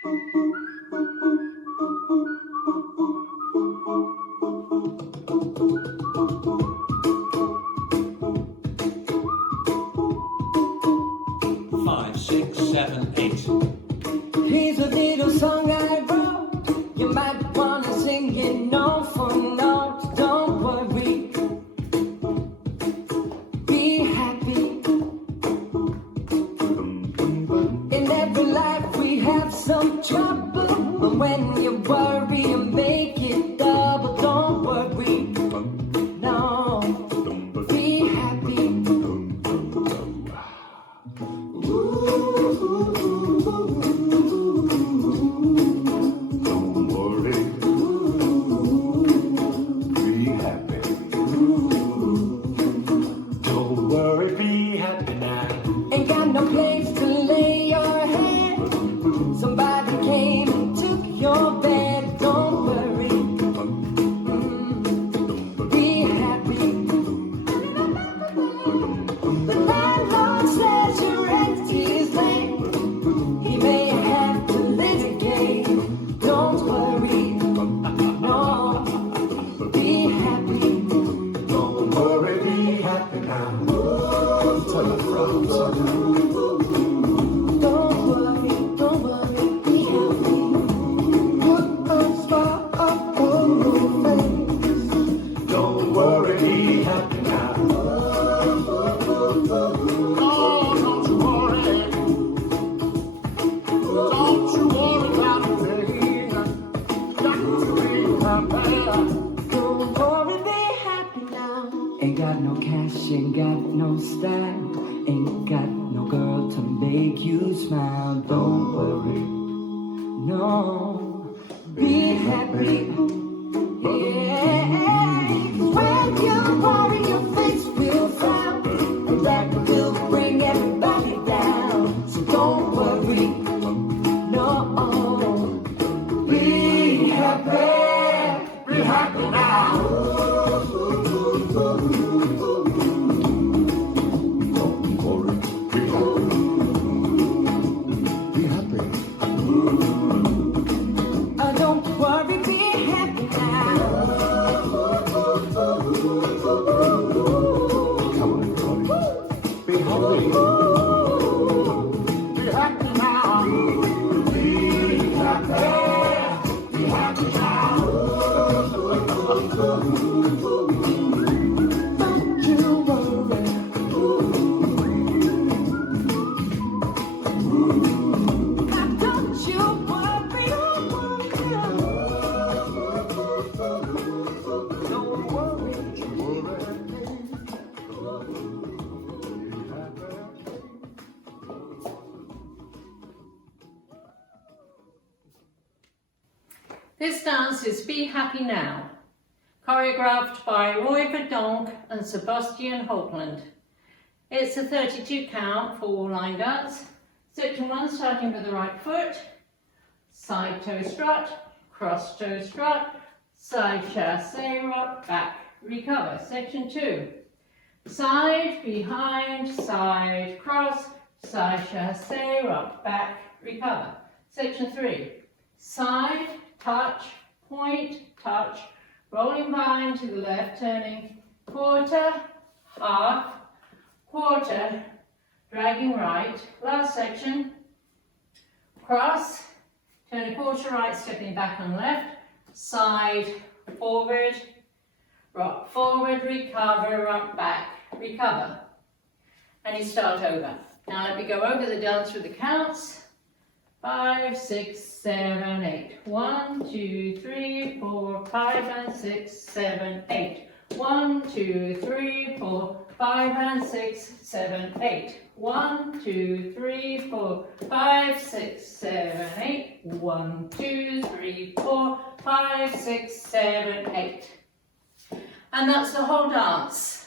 Five, six, seven, eight. Here's a little song I wrote. You might wanna sing it note for note. Don't worry, be happy. In every life we have some trouble, but when you worry you make it double. Don't worry, no, be happy. Ain't got no place to lay your head. Somebody came and took your bed. Don't worry, be happy. The landlord says your rent is late. He may have to litigate. Don't worry, no, be happy. Don't worry, be happy now. Don't worry, be happy. Put a smile up on your face. Don't worry, be happy now. Oh, don't you worry. Don't you worry about a thing. Got to be happy. Don't worry, be happy now. Ain't got no cash, ain't got no style, ain't got no girl to make you smile. Don't worry, no, be happy. Yeah, when you worry, your face will frown, and that will bring everybody down. So don't worry, no, be happy, be happy now. Don't worry, be happy now. Come on, everybody. Be happy. Be happy now. Be happy. Be happy now. Don't you worry. Now don't you worry. Don't worry. This dance is Be Happy Now, choreographed by Roy Verdonk and Sebastian Hoagland. It's a 32 count for all line dance. Section 1 starting with the right foot, side toe strut, cross toe strut, side chassé, rock, back, recover. Section 2, side, behind, side, cross, side chassé, rock, back, recover. Section 3, side, touch, point, touch, rolling behind to the left, turning quarter, half, quarter, dragging right. Last section, cross, turn a quarter right, stepping back on left, side, forward, rock forward, recover, rock back, recover. And you start over. Now let me go over the dance with the counts. 5, 6, 7, 8. 1, 2, 3, 4, 5, and 6, 7, 8. 1, 2, 3, 4, 5, and 6, 7, 8. 1, 2, 3, 4, 5, 6, 7, 8. 1, 2, 3, 4, 5, 6, 7, 8. And that's the whole dance.